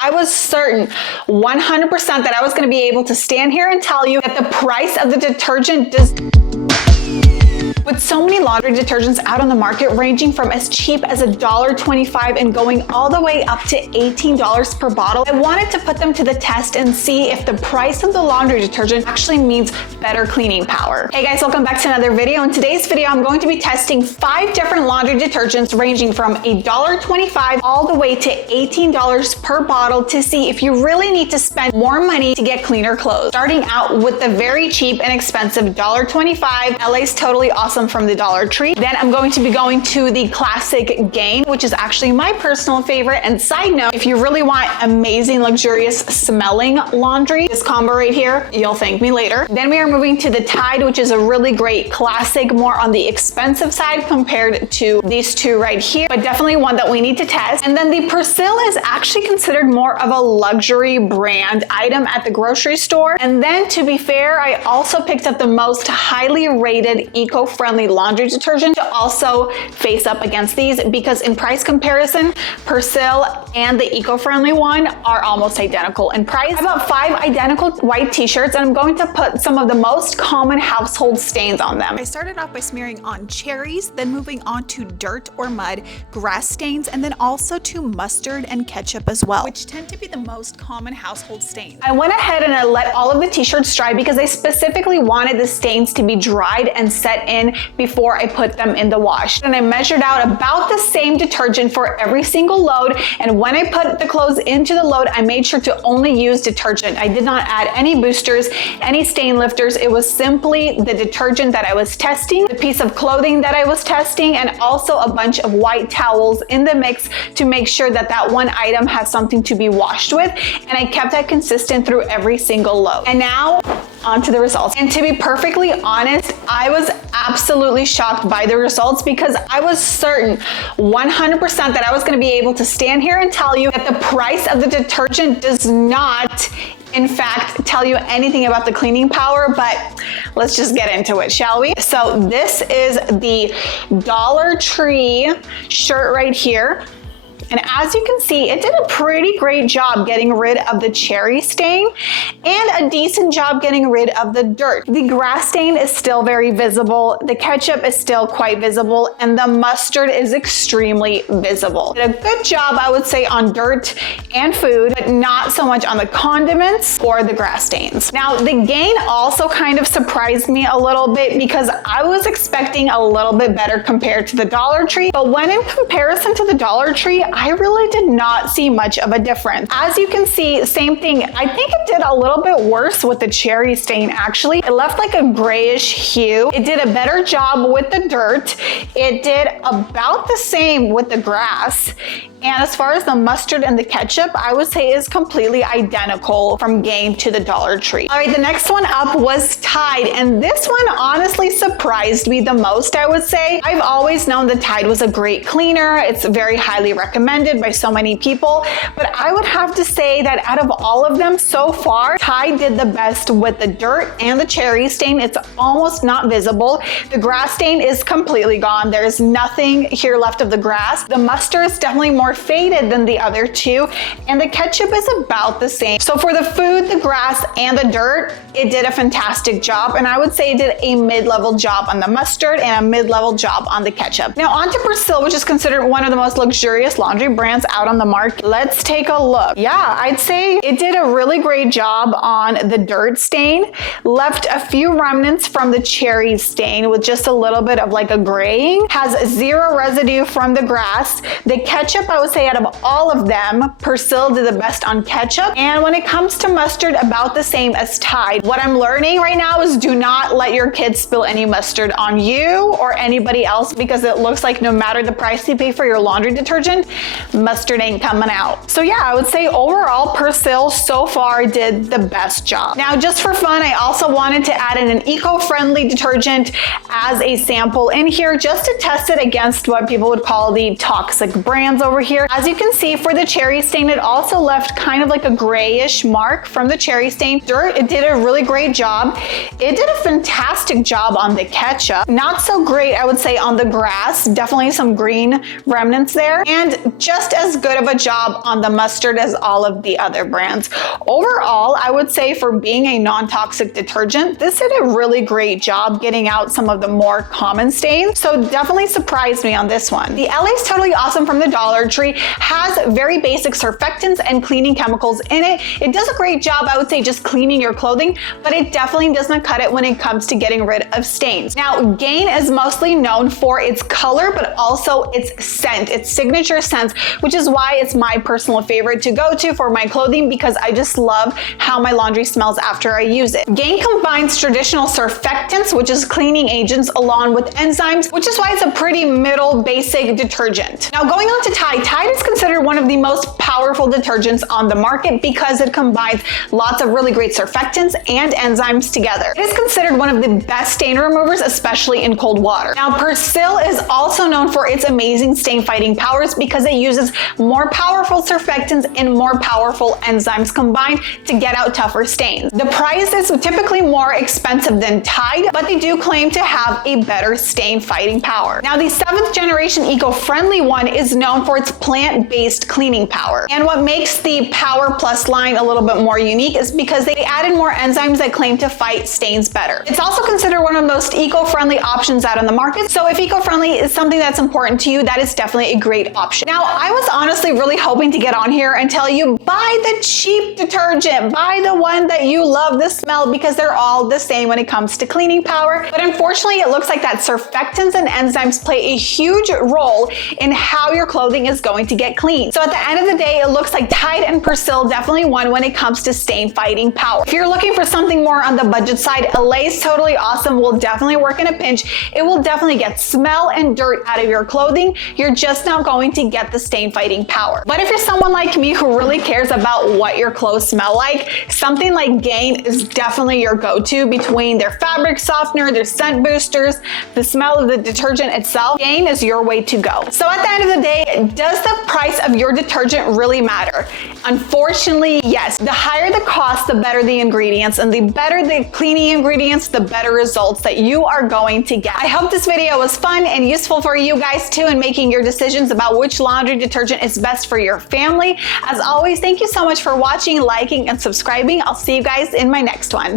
I was certain 100% that I was going to be able to stand here and tell you that the price of the detergent does. With so many laundry detergents out on the market ranging from as cheap as $1.25 and going all the way up to $18 per bottle, I wanted to put them to the test and see if the price of the laundry detergent actually means better cleaning power. Hey guys, welcome back to another video. In today's video, I'm going to be testing 5 different laundry detergents ranging from $1.25 all the way to $18 per bottle to see if you really need to spend more money to get cleaner clothes. Starting out with the very cheap and expensive $1.25 LA's Totally Awesome from the Dollar Tree. Then I'm going to be going to the classic Gain, which is actually my personal favorite. And side note, if you really want amazing, luxurious smelling laundry, this combo right here, you'll thank me later. Then we are moving to the Tide, which is a really great classic, more on the expensive side compared to these two right here, but definitely one that we need to test. And then the Percil is actually considered more of a luxury brand item at the grocery store. And then to be fair, I also picked up the most highly rated eco-friendly laundry detergent to also face up against these, because in price comparison, Persil and the eco-friendly one are almost identical in price. I bought 5 identical white t-shirts and I'm going to put some of the most common household stains on them. I started off by smearing on cherries, then moving on to dirt or mud, grass stains, and then also to mustard and ketchup as well, which tend to be the most common household stains. I went ahead and I let all of the t-shirts dry because I specifically wanted the stains to be dried and set in before I put them in the wash. And I measured out about the same detergent for every single load. And when I put the clothes into the load, I made sure to only use detergent. I did not add any boosters, any stain lifters. It was simply the detergent that I was testing, the piece of clothing that I was testing, and also a bunch of white towels in the mix to make sure that that one item has something to be washed with. And I kept that consistent through every single load. And now on to the results. And to be perfectly honest, I was absolutely shocked by the results because I was certain 100% that I was going to be able to stand here and tell you that the price of the detergent does not, in fact, tell you anything about the cleaning power, but let's just get into it, shall we? So this is the Dollar Tree shirt right here. And as you can see, it did a pretty great job getting rid of the cherry stain and a decent job getting rid of the dirt. The grass stain is still very visible. The ketchup is still quite visible, and the mustard is extremely visible. Did a good job, I would say, on dirt and food, but not so much on the condiments or the grass stains. Now, the Gain also kind of surprised me a little bit because I was expecting a little bit better compared to the Dollar Tree, but when in comparison to the Dollar Tree, I really did not see much of a difference. As you can see, same thing. I think it did a little bit worse with the cherry stain, actually. It left like a grayish hue. It did a better job with the dirt. It did about the same with the grass. And as far as the mustard and the ketchup, I would say is completely identical from Gain to the Dollar Tree. All right, the next one up was Tide. And this one honestly surprised me the most, I would say. I've always known that Tide was a great cleaner. It's very highly recommended by so many people. But I would have to say that out of all of them so far, Tide did the best with the dirt and the cherry stain. It's almost not visible. The grass stain is completely gone. There's nothing here left of the grass. The mustard is definitely more faded than the other two, and the ketchup is about the same. So for the food, the grass, and the dirt, it did a fantastic job, and I would say it did a mid-level job on the mustard and a mid-level job on the ketchup. Now on to Persil, which is considered one of the most luxurious laundry brands out on the market. Let's take a look. Yeah, I'd say it did a really great job on the dirt stain, left a few remnants from the cherry stain with just a little bit of like a graying, has 0 residue from the grass. The ketchup, I would say out of all of them, Persil did the best on ketchup. And when it comes to mustard, about the same as Tide. What I'm learning right now is do not let your kids spill any mustard on you or anybody else, because it looks like no matter the price you pay for your laundry detergent, mustard ain't coming out. So yeah, I would say overall Persil so far did the best job. Now just for fun, I also wanted to add in an eco-friendly detergent as a sample in here just to test it against what people would call the toxic brands over here. As you can see, for the cherry stain, it also left kind of like a grayish mark from the cherry stain. Dirt, it did a really great job. It did a fantastic job on the ketchup. Not so great, I would say, on the grass. Definitely some green remnants there. And just as good of a job on the mustard as all of the other brands. Overall, I would say for being a non-toxic detergent, this did a really great job getting out some of the more common stains, so definitely surprised me on this one. The LA's Totally Awesome from the Dollar Tree has very basic surfactants and cleaning chemicals in it. It does a great job, I would say, just cleaning your clothing, but it definitely does not cut it when it comes to getting rid of stains. Now, Gain is mostly known for its color, but also its scent, its signature scents, which is why it's my personal favorite to go to for my clothing, because I just love how my laundry smells after I use it. Gain combines traditional surfactants, which is cleaning agents, along with enzymes, which is why it's a pretty middle basic detergent. Now, going on to Tide. Tide is considered one of the most powerful detergents on the market because it combines lots of really great surfactants and enzymes together. It is considered one of the best stain removers, especially in cold water. Now, Persil is also known for its amazing stain fighting powers because it uses more powerful surfactants and more powerful enzymes combined to get out tougher stains. The price is typically more expensive than Tide, but they do claim to have a better stain fighting power. Now, the 7th generation eco-friendly one is known for its plant-based cleaning power. And what makes the Power Plus line a little bit more unique is because they added more enzymes that claim to fight stains better. It's also considered one of the most eco-friendly options out on the market. So if eco-friendly is something that's important to you, that is definitely a great option. Now, I was honestly really hoping to get on here and tell you, buy the cheap detergent, buy the one that you love the smell, because they're all the same when it comes to cleaning power. But unfortunately, it looks like that surfactants and enzymes play a huge role in how your clothing is going to get clean. So at the end of the day, it looks like Tide and Persil definitely won when it comes to stain fighting power. If you're looking for something more on the budget side, LA's Totally Awesome will definitely work in a pinch. It will definitely get smell and dirt out of your clothing. You're just not going to get the stain fighting power. But if you're someone like me who really cares about what your clothes smell like, something like Gain is definitely your go-to. Between their fabric softener, their scent boosters, the smell of the detergent itself, Gain is your way to go. So at the end of the day, does the price of your detergent really matter? Unfortunately, yes. The higher the cost, the better the ingredients, and the better the cleaning ingredients, the better results that you are going to get. I hope this video was fun and useful for you guys too in making your decisions about which laundry detergent is best for your family. As always, thank you so much for watching, liking, and subscribing. I'll see you guys in my next one.